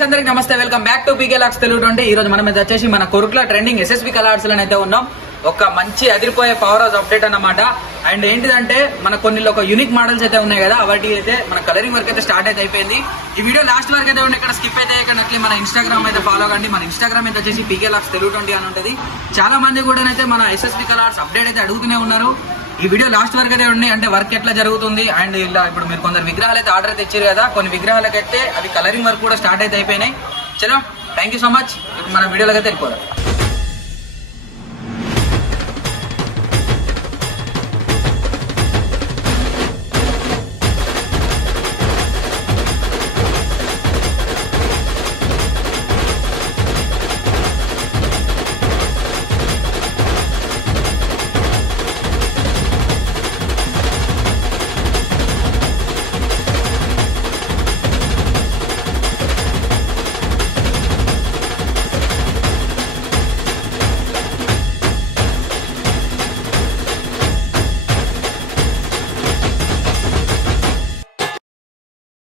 Guys అందరికి నమస్తే, welcome back to పీకే లాక్స్ తెలుగు 20. ఈ రోజు మనం వచ్చేసి మన కొరుట్ల ట్రెండింగ్ ఎస్ఎస్వి కలర్స్ లో అయితే ఉన్నాం. ఒక మంచి అదిరిపోయే పవర్ హౌస్ అప్డేట్ అన్నమాట. అండ్ ఏంటిదంటే మన కొన్ని ఒక యూనిక్ మోడల్స్ అయితే ఉన్నాయి కదా, వాటి అయితే మన కలరింగ్ వర్క్ అయితే స్టార్ట్ అయితే అయిపోయింది. ఈ వీడియో లాస్ట్ వరకు అయితే ఉండి ఇక్కడ స్కిప్ అయితే అయ్యకండి. మన ఇన్స్టాగ్రామ్ అయితే ఫాలో కండి. మన ఇన్స్టాగ్రామ్ అయితే వచ్చేసి పీకే లాక్స్ తెలుగు 20 అని ఉంటుంది. చాలా మంది కూడా అయితే మన ఎస్ఎస్వి కలర్స్ అప్డేట్ అయితే అడుగుతూనే ఉన్నారు. ఈ వీడియో లాస్ట్ వరకు అయితే ఉన్నాయి, అంటే వర్క్ ఎట్లా జరుగుతుంది. అండ్ ఇలా ఇప్పుడు మీరు కొందరు విగ్రహాలు అయితే ఆర్డర్ అయితే ఇచ్చారు కదా, కొన్ని విగ్రహాలకైతే అవి కలరింగ్ వర్క్ కూడా స్టార్ట్ అయితే అయిపోయినాయి. చలో, థ్యాంక్ యూ సో మచ్. ఇప్పుడు మన వీడియోలోకి అయితే వెళ్ళిపోదాం.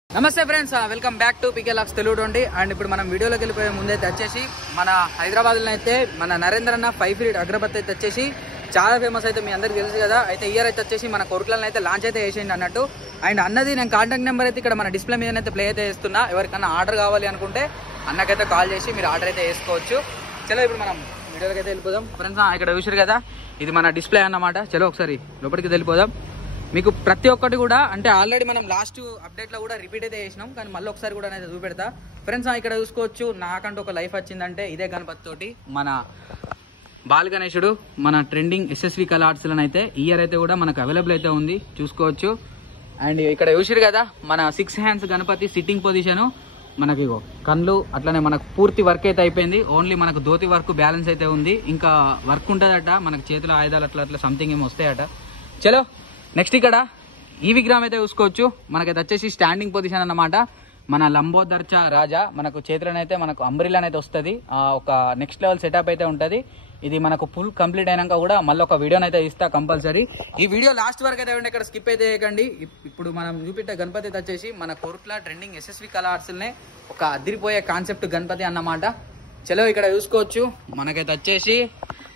నమస్తే friends, welcome back to PK lakhs Telugu 20. And ఇప్పుడు మనం వీడియోలోకి వెళ్ళిపోయే ముందైతే వచ్చేసి మన హైదరాబాద్లో అయితే మన నరేంద్ర అన్న 5 ఫీట్ అగరబత్తి అయితే వచ్చేసి చాలా ఫేమస్ అయితే మీ అందరికి తెలుసు కదా. అయితే ఇయర్ అయితే వచ్చేసి మన కొరుట్లలో అయితే లాంచ్ అయితే చేసింది అన్నట్టు. అండ్ అన్నది నేను కాంటాక్ట్ నెంబర్ అయితే ఇక్కడ మన డిస్ప్లే మీద అయితే ప్లే అయితే చేస్తున్నా. ఎవరికన్నా ఆర్డర్ కావాలి అనుకుంటే అన్నకైతే కాల్ చేసి మీరు ఆర్డర్ అయితే వేసుకోవచ్చు. చలో ఇప్పుడు మనం వీడియోలోకి అయితే వెళ్ళిపోదాం. ఫ్రెండ్స్ ఇక్కడ చూసారు కదా, ఇది మన డిస్ప్లే అన్నమాట. చలో ఒకసారి లోపలికి వెళ్ళిపోదాం. మీకు ప్రతి ఒక్కటి కూడా అంటే ఆల్రెడీ మనం లాస్ట్ అప్డేట్ లో కూడా రిపీట్ అయితే చేసినాం, కానీ మళ్ళీ ఒకసారి కూడా అయితే చూపెడతా. ఫ్రెండ్స్ ఇక్కడ చూసుకోవచ్చు, నాకంటూ ఒక లైఫ్ వచ్చిందంటే ఇదే గణపతి తోటి. మన బాల్ గణేశుడు మన ట్రెండింగ్ ఎస్ఎస్వి కలర్స్ అయితే ఇయర్ అయితే కూడా మనకు అవైలబుల్ అయితే ఉంది, చూసుకోవచ్చు. అండ్ ఇక్కడ చూసిరు కదా, మన 6 హ్యాండ్స్ గణపతి సిట్టింగ్ పొజిషన్, మనకి కళ్ళు అట్లనే మనకు పూర్తి వర్క్ అయితే అయిపోయింది. ఓన్లీ మనకు ధోతి వర్క్ బ్యాలెన్స్ అయితే ఉంది, ఇంకా వర్క్ ఉంటుందట. మనకు చేతుల ఆయుధాలు అట్లా అట్లా సంథింగ్ ఏమి వస్తాయట. చలో నెక్స్ట్ ఇక్కడ ఈ విగ్రహం అయితే చూసుకోవచ్చు. మనకైతే వచ్చేసి స్టాండింగ్ పొజిషన్ అన్నమాట. మన లంబోదర్చ రాజా మనకు చేతులనైతే మనకు అంబ్రిల్లా అయితే వస్తుంది. ఒక నెక్స్ట్ లెవెల్ సెటప్ అయితే ఉంటుంది. ఇది మనకు ఫుల్ కంప్లీట్ అయినాక కూడా మళ్ళీ ఒక వీడియోని అయితే ఇస్తా కంపల్సరీ. ఈ వీడియో లాస్ట్ వరకు అయితే ఉండే, ఇక్కడ స్కిప్ అయితే చేయకండి. ఇప్పుడు మనం చూపెట్టే గణపతి అయితే వచ్చేసి మన కొరుట్ల ట్రెండింగ్ ఎస్ఎస్వి కలర్స్నే ఒక అదిరిపోయే కాన్సెప్ట్ గణపతి అన్నమాట. చలో ఇక్కడ చూసుకోవచ్చు, మనకైతే వచ్చేసి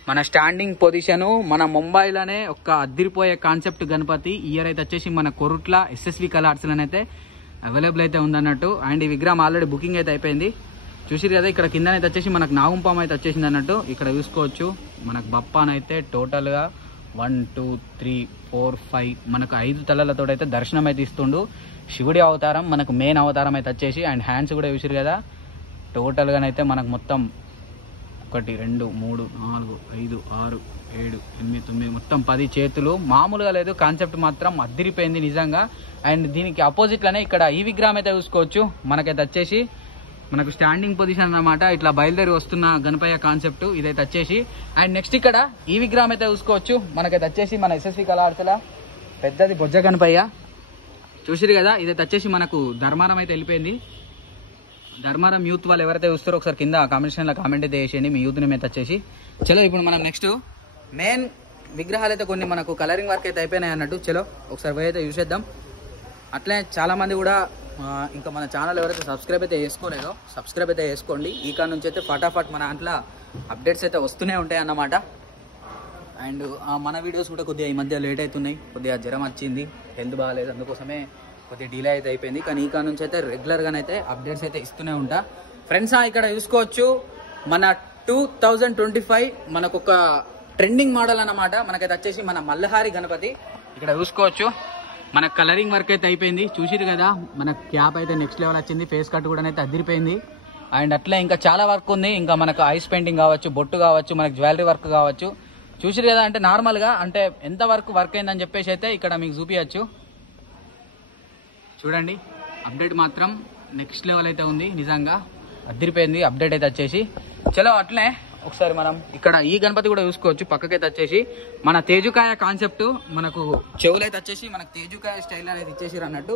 మన స్టాండింగ్ పొజిషను మన ముంబైలోనే ఒక అదిరిపోయే కాన్సెప్ట్ గణపతి. ఇయర్ అయితే వచ్చేసి మన కొరుట్ల ఎస్ఎస్వి కలర్స్లోనైతే అవైలబుల్ అయితే ఉందన్నట్టు. అండ్ ఈ విగ్రహం ఆల్రెడీ బుకింగ్ అయితే అయిపోయింది, చూసిరు కదా. ఇక్కడ కిందనైతే వచ్చేసి మనకు నాగుంపాం అయితే వచ్చేసింది అన్నట్టు. ఇక్కడ చూసుకోవచ్చు మనకు బప్పానైతే టోటల్గా 1 2 3 4 5 మనకు 5 తలలతో అయితే దర్శనం అయితే ఇస్తుండు. శివుడి అవతారం మనకు మెయిన్ అవతారం అయితే వచ్చేసి. అండ్ హ్యాండ్స్ కూడా చూసిరు కదా, టోటల్గానైతే మనకు మొత్తం 1 2 3 4 5 6 7 8 9 మొత్తం 10 చేతులు. మామూలుగా లేదు, కాన్సెప్ట్ మాత్రం అదిరిపోయింది నిజంగా. అండ్ దీనికి అపోజిట్లోనే ఇక్కడ ఈ విగ్రహం అయితే చూసుకోవచ్చు. మనకైతే వచ్చేసి మనకు స్టాండింగ్ పొజిషన్ అన్నమాట. ఇట్లా బయలుదేరి వస్తున్న గణపయ్య కాన్సెప్ట్ ఇదైతే వచ్చేసి. అండ్ నెక్స్ట్ ఇక్కడ ఈ విగ్రహం అయితే చూసుకోవచ్చు. మనకైతే వచ్చేసి మన ఎస్ఎస్వి కలర్స్ల పెద్దది బొజ్జ గణపయ్య, చూసిరు కదా. ఇదైతే వచ్చేసి మనకు ధర్మారం అయితే వెళ్ళిపోయింది. ధర్మారం యూత్ వాళ్ళు ఎవరైతే చూస్తారో ఒకసారి కింద కామెంట్ సెక్షన్లో కామెంట్ అయితే చేసేయండి, మీ యూత్ నేమ్ అయితే వచ్చేసి. చలో ఇప్పుడు మనం నెక్స్ట్ మెయిన్ విగ్రహాలు అయితే కొన్ని మనకు కలరింగ్ వర్క్ అయితే అయిపోయినాయి అన్నట్టు. చలో ఒకసారి పోయి అయితే చూసేద్దాం. అట్లనే చాలా మంది కూడా ఇంకా మన ఛానల్ ఎవరైతే సబ్స్క్రైబ్ అయితే చేసుకోలేదో సబ్స్క్రైబ్ అయితే చేసుకోండి. ఈ కాడ నుంచి అయితే ఫటాఫట్ మన దాంట్లో అప్డేట్స్ అయితే వస్తూనే ఉంటాయి అన్నమాట. అండ్ మన వీడియోస్ కూడా కొద్దిగా ఈ మధ్య లేట్ అవుతున్నాయి, కొద్దిగా జ్వరం వచ్చింది, హెల్త్ బాగాలేదు, అందుకోసమే కొద్దిగా డిలే అయితే అయిపోయింది. కానీ ఈ కాడ నుంచి అయితే రెగ్యులర్గానైతే అప్డేట్స్ అయితే ఇస్తూనే ఉంటా. ఫ్రెండ్స్ ఇక్కడ చూసుకోవచ్చు, మన 2025 మనకు ఒక ట్రెండింగ్ మోడల్ అన్నమాట. మనకైతే వచ్చేసి మన మల్లహారి గణపతి. ఇక్కడ చూసుకోవచ్చు మన కలరింగ్ వర్క్ అయితే అయిపోయింది, చూసిరు కదా. మన క్యాప్ అయితే నెక్స్ట్ లెవెల్ వచ్చింది, ఫేస్ కట్ కూడా అయితే అదిరిపోయింది. అండ్ అట్లా ఇంకా చాలా వర్క్ ఉంది. ఇంకా మనకు ఐస్ పెయింటింగ్ కావచ్చు, బొట్టు కావచ్చు, మనకు జ్యువెలరీ వర్క్ కావచ్చు, చూసిరు కదా. అంటే నార్మల్గా అంటే ఎంత వర్క్ అయిందని చెప్పేసి అయితే ఇక్కడ మీకు చూపించచ్చు. చూడండి, అప్డేట్ మాత్రం నెక్స్ట్ లెవెల్ అయితే ఉంది, నిజంగా అదిరిపోయింది అప్డేట్ అయితే వచ్చేసి. చలో అట్లనే ఒకసారి మనం ఇక్కడ ఈ గణపతి కూడా చూసుకోవచ్చు. పక్కకైతే వచ్చేసి మన తేజుకాయ కాన్సెప్ట్, మనకు చెవులు అయితే వచ్చేసి మనకు తేజుకాయ స్టైల్ అనేది ఇచ్చేసారు అన్నట్టు.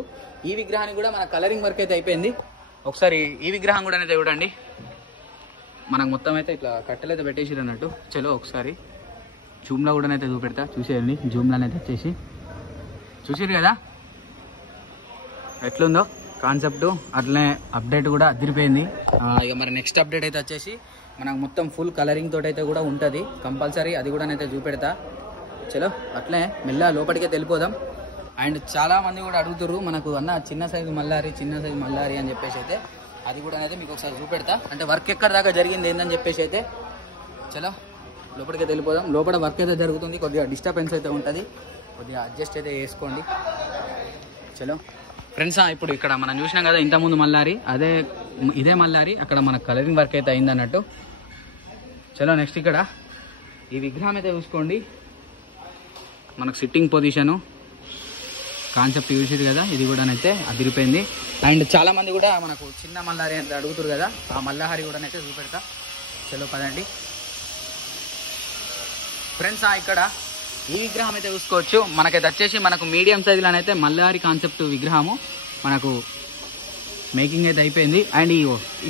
ఈ విగ్రహానికి కూడా మన కలరింగ్ వర్క్ అయితే అయిపోయింది. ఒకసారి ఈ విగ్రహం కూడా అయితే చూడండి, మనకు మొత్తం అయితే ఇట్లా కట్టెలు అయితే పెట్టేసారు అన్నట్టు. చలో ఒకసారి జూమ్లో కూడా అయితే చూపెడతా, చూసేయండి. జూమ్లో అయితే వచ్చేసి చూసారు కదా ఎట్లుందో. కాన్సెప్ట్ అట్లనే అప్డేట్ కూడా అదిరిపోయింది. ఇక మరి నెక్స్ట్ అప్డేట్ అయితే వచ్చేసి మనకు మొత్తం ఫుల్ కలరింగ్ తోటి అయితే కూడా ఉంటుంది కంపల్సరీ, అది కూడా అయితే చూపెడతా. చలో అట్లే మెల్ల లోపలికే వెళ్ళిపోదాం. అండ్ చాలా మంది కూడా అడుగుతారు మనకు అన్న చిన్న సైజు మల్లారి అని చెప్పేసి అయితే, అది కూడా అయితే మీకు ఒకసారి చూపెడతా. అంటే వర్క్ ఎక్కడ దాకా జరిగింది ఏందని చెప్పేసి అయితే చలో లోపలికి వెళ్ళిపోదాం. లోపల వర్క్ అయితే జరుగుతుంది, కొద్దిగా డిస్టర్బెన్స్ అయితే ఉంటుంది, కొద్దిగా అడ్జస్ట్ అయితే చేసుకోండి. చలో ఫ్రెండ్స్, ఇప్పుడు ఇక్కడ మనం చూసినాం కదా ఇంతకుముందు మల్లారి, ఇదే మల్లారి అక్కడ మన కలరింగ్ వర్క్ అయితే అయింది అన్నట్టు. చలో నెక్స్ట్ ఇక్కడ ఈ విగ్రహం అయితే చూసుకోండి, మనకు సిట్టింగ్ పొజిషను కాన్సెప్ట్ చూసారు కదా, ఇది కూడా అయితే అదిరిపోయింది. అండ్ చాలా మంది కూడా మనకు చిన్న మల్లారి అంటే అడుగుతారు కదా, ఆ మల్లాహారి కూడా అయితే చూపెడతా. చలో పదండి ఫ్రెండ్స్. ఇక్కడ ఈ విగ్రహం అయితే చూసుకోవచ్చు, మనకైతే వచ్చేసి మనకు మీడియం సైజులోనైతే మల్లారి కాన్సెప్ట్ విగ్రహము మనకు మేకింగ్ అయితే అయిపోయింది. అండ్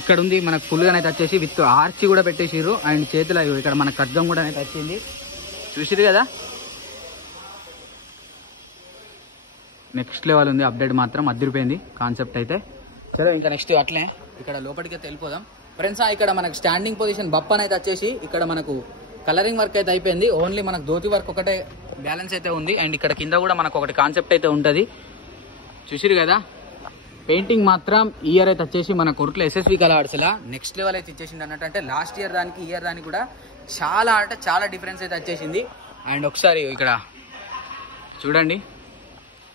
ఇక్కడ ఉంది మనకు ఫుల్గా అయితే వచ్చేసి విత్ ఆర్చి కూడా పెట్టేసిర్రు. అండ్ చేతిలో ఇక్కడ మన ఖడ్గం కూడా అయితే వచ్చింది, చూసిరు కదా. నెక్స్ట్ లెవెల్ ఉంది, అప్డేట్ మాత్రం అదిరిపోయింది కాన్సెప్ట్ అయితే. సరే ఇంకా నెక్స్ట్ అట్లే ఇక్కడ లోపలికి అయితే వెళ్ళిపోదాం ఫ్రెండ్స్. ఇక్కడ మనకు స్టాండింగ్ పొజిషన్ బప్పన్ అయితే వచ్చేసి ఇక్కడ మనకు కలరింగ్ వర్క్ అయితే అయిపోయింది, ఓన్లీ మనకు ధోతి వర్క్ ఒకటే బ్యాలెన్స్ అయితే ఉంది. అండ్ ఇక్కడ కింద కూడా మనకు ఒకటి కాన్సెప్ట్ అయితే ఉంటుంది, చూసిరు కదా. పెయింటింగ్ మాత్రం ఈ ఇయర్ అయితే వచ్చేసి మన కొరట్ల ఎస్ఎస్వి కలర్స్లా నెక్స్ట్ లెవెల్ అయితే ఇచ్చేసింది అన్నట్టు. అంటే లాస్ట్ ఇయర్ దానికి ఈ ఇయర్ దానికి కూడా చాలా అంటే చాలా డిఫరెన్స్ అయితే వచ్చేసింది. అండ్ ఒకసారి ఇక్కడ చూడండి,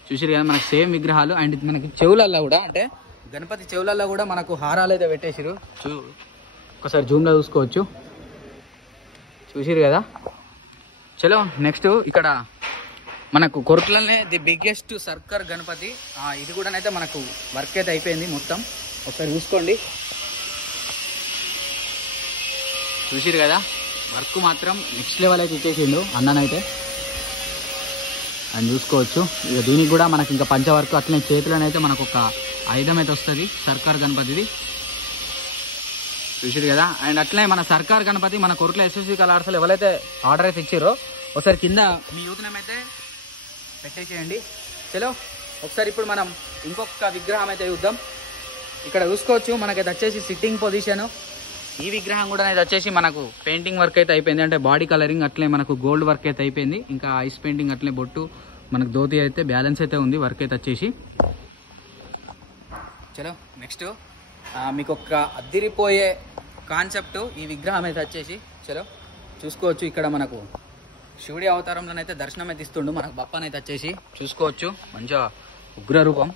చూసిరు కదా మనకు సేమ్ విగ్రహాలు. అండ్ మనకి చెవులల్లో కూడా అంటే గణపతి చెవులల్లో కూడా మనకు హారాలు అయితే పెట్టేసిరు, ఒకసారి జూమ్లో చూసుకోవచ్చు, చూసిరు కదా. చలో నెక్స్ట్ ఇక్కడ మనకు కొరట్లనే ది బిగ్గెస్ట్ సర్కార్ గణపతి, ఇది కూడా అయితే మనకు వర్క్ అయితే అయిపోయింది మొత్తం, ఒకసారి చూసుకోండి, చూసిరు కదా. వర్క్ మాత్రం నెక్స్ట్ లెవెల్ అయితే ఇచ్చేసిండు అన్ననైతే, అని చూసుకోవచ్చు. ఇక దీనికి కూడా మనకి ఇంకా పంచ వర్క్ అట్లనే చేతులనైతే మనకు ఒక ఆయుధం అయితే వస్తుంది సర్కార్ గణపతిది, చూసిరు కదా. అండ్ అట్లనే మన సర్కార్ గణపతి మన కొరట్ల ఎస్ఎస్వి కలర్స్లో ఎవరైతే ఆర్డర్ అయితే ఇచ్చారో ఒకసారి కింద మీ యూత్ నేమ్ అయితే పెట్టేసేయండి. చలో ఒకసారి ఇప్పుడు మనం ఇంకొక విగ్రహం అయితే చూద్దాం. ఇక్కడ చూసుకోవచ్చు మనకైతే వచ్చేసి సిట్టింగ్ పొజిషన్, ఈ విగ్రహం కూడా అయితే వచ్చేసి మనకు పెయింటింగ్ వర్క్ అయితే అయిపోయింది, అంటే బాడీ కలరింగ్ అట్లే మనకు గోల్డ్ వర్క్ అయితే అయిపోయింది, ఇంకా ఐస్ పెయింటింగ్ అట్లే బొట్టు మనకు ధోతి అయితే బ్యాలెన్స్ అయితే ఉంది వర్క్ అయితే వచ్చేసి. చలో నెక్స్ట్ మీకు ఒక అద్దిరిపోయే కాన్సెప్ట్ ఈ విగ్రహం అయితే వచ్చేసి చలో చూసుకోవచ్చు. ఇక్కడ మనకు శివుడి అవతారంలోనైతే దర్శనం అయితే ఇస్తుండు మనకు బప్పన్ అయితే వచ్చేసి, చూసుకోవచ్చు మంచిగా ఉగ్ర రూపం,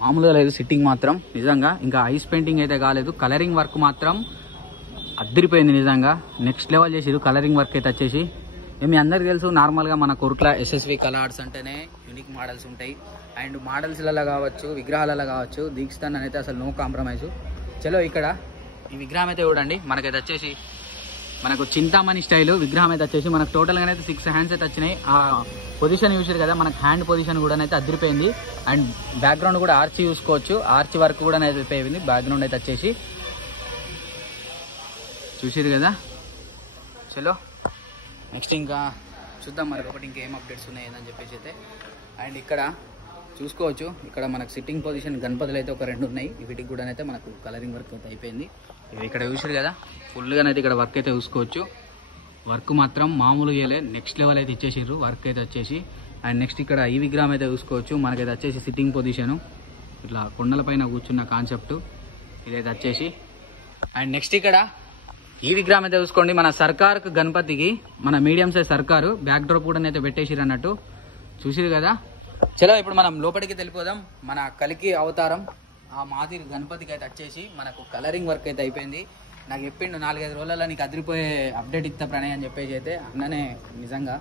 మామూలుగా లేదు సిట్టింగ్ మాత్రం నిజంగా. ఇంకా ఐస్ పెయింటింగ్ అయితే కాలేదు, కలరింగ్ వర్క్ మాత్రం అద్దరిపోయింది నిజంగా, నెక్స్ట్ లెవెల్ చేసిరు కలరింగ్ వర్క్ అయితే వచ్చేసి. మీ అందరికి తెలుసు నార్మల్గా మన కొరట్ల ఎస్ఎస్వి కలర్స్ అంటేనే యూనిక్ మోడల్స్ ఉంటాయి, అండ్ మోడల్స్లలో కావచ్చు విగ్రహాలలో కావచ్చు దీక్షితాన్ని అయితే అసలు నో కాంప్రమైజు. చలో ఇక్కడ ఈ విగ్రహం అయితే చూడండి, మనకైతే వచ్చేసి మనకు చింతామణి స్టైల్ విగ్రహం అయితే వచ్చేసి మనకు టోటల్గా అయితే 6 హ్యాండ్స్ అయితే వచ్చినాయి. ఆ పొజిషన్ చూసారు కదా, మనకు హ్యాండ్ పొజిషన్ కూడా అయితే అదిరిపోయింది. అండ్ బ్యాక్గ్రౌండ్ కూడా ఆర్చి చూసుకోవచ్చు, ఆర్చి వర్క్ కూడా అయితే అయిపోయింది బ్యాక్గ్రౌండ్ అయితే వచ్చేసి, చూసారు కదా. చలో నెక్స్ట్ ఇంకా చూద్దాం మరి ఒకటి ఇంకేం అప్డేట్స్ ఉన్నాయి అని చెప్పేసి అయితే. అండ్ ఇక్కడ చూసుకోవచ్చు ఇక్కడ మనకు సిట్టింగ్ పొజిషన్ గణపతులు అయితే ఒక 2 ఉన్నాయి, వీటికి కూడా అయితే మనకు కలరింగ్ వర్క్ అయితే అయిపోయింది. ఇక్కడ చూసారు కదా ఫుల్గా అయితే ఇక్కడ వర్క్ అయితే చూసుకోవచ్చు, వర్క్ మాత్రం మామూలు చేయలే, నెక్స్ట్ లెవెల్ అయితే ఇచ్చేసారు వర్క్ అయితే వచ్చేసి. అండ్ నెక్స్ట్ ఇక్కడ ఈ విగ్రహం అయితే చూసుకోవచ్చు, మనకైతే వచ్చేసి సిట్టింగ్ పొజిషను ఇట్లా కొండల పైన కూర్చున్న కాన్సెప్ట్ ఇదైతే వచ్చేసి. అండ్ నెక్స్ట్ ఇక్కడ ఈ విగ్రహం అయితే చూసుకోండి, మన సర్కార్ గణపతికి మన మీడియం సైజ్ సర్కారు బ్యాక్ డ్రాప్ కూడా అయితే పెట్టేసిరు అన్నట్టు, చూసిరు కదా. చలో ఇప్పుడు మనం లోపలికి వెళ్ళిపోదాం. మన కలికి అవతారం ఆ మాదిరి గణపతికి అయితే వచ్చేసి మనకు కలరింగ్ వర్క్ అయితే అయిపోయింది. నాకు చెప్పిండు 4-5 రోజులలో నీకు అదిరిపోయే అప్డేట్ ఇస్తా ప్రణయ్ అని చెప్పేసి అయితే, అన్ననే నిజంగా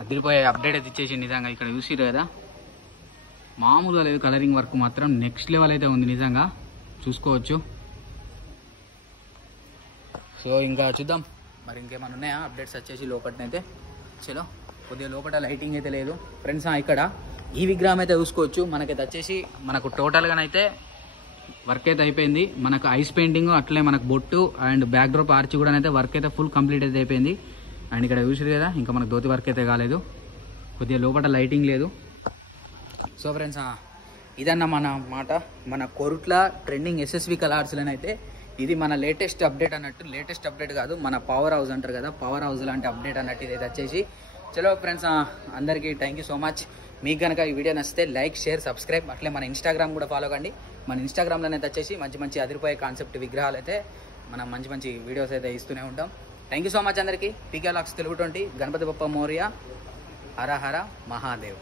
అదిరిపోయే అప్డేట్ అయితే ఇచ్చేసి నిజంగా. ఇక్కడ చూసిరు కదా మామూలుగా లేదు, కలరింగ్ వర్క్ మాత్రం నెక్స్ట్ లెవెల్ అయితే ఉంది నిజంగా, చూసుకోవచ్చు. సో ఇంకా చూద్దాం మరి ఇంకేమైనా ఉన్నాయా అప్డేట్స్ వచ్చేసి లోపలనైతే. చలో కొద్దిగా లోపల లైటింగ్ అయితే లేదు ఫ్రెండ్స్. ఇక్కడ ఈ విగ్రహం అయితే చూసుకోవచ్చు, మనకైతే వచ్చేసి మనకు టోటల్గానైతే వర్క్ అయితే అయిపోయింది. మనకు ఐస్ పెయింటింగ్ అట్లే మనకు బొట్టు అండ్ బ్యాక్ డ్రాప్ ఆర్చి కూడా అయితే వర్క్ అయితే ఫుల్ కంప్లీట్ అయితే అయిపోయింది. అండ్ ఇక్కడ చూసారు కదా ఇంకా మనకు ధోతి వర్క్ అయితే కాలేదు, కొద్దిగా లోపల లైటింగ్ లేదు. సో ఫ్రెండ్స్ ఇదన్న మన మాట. మన కొరుట్ల ట్రెండింగ్ ఎస్ఎస్వి కలర్స్లోనే అయితే ఇది మన లేటెస్ట్ అప్డేట్ అన్నట్టు. లేటెస్ట్ అప్డేట్ కాదు, మన పవర్ హౌస్ అంటారు కదా, పవర్ హౌస్ లాంటి అప్డేట్ అన్నట్టు ఇది వచ్చేసి. చలో ఫ్రెండ్స్, అందరికీ థ్యాంక్ యూ సో మచ్. మీకు కనుక ఈ వీడియో నచ్చితే లైక్, షేర్, సబ్స్క్రైబ్. అట్లే మన ఇన్స్టాగ్రామ్ కూడా ఫాలో కండి. మన ఇన్స్టాగ్రామ్లోనే వచ్చేసి మంచి మంచి అదిరిపోయే కాన్సెప్ట్ విగ్రహాలు అయితే మనం మంచి మంచి వీడియోస్ అయితే ఇస్తూనే ఉంటాం. థ్యాంక్ యూ సో మచ్ అందరికీ. పీకే వ్లాగ్స్ తెలుగు 20 గణపతి బప్ప మోరియా. హర హర మహాదేవ్.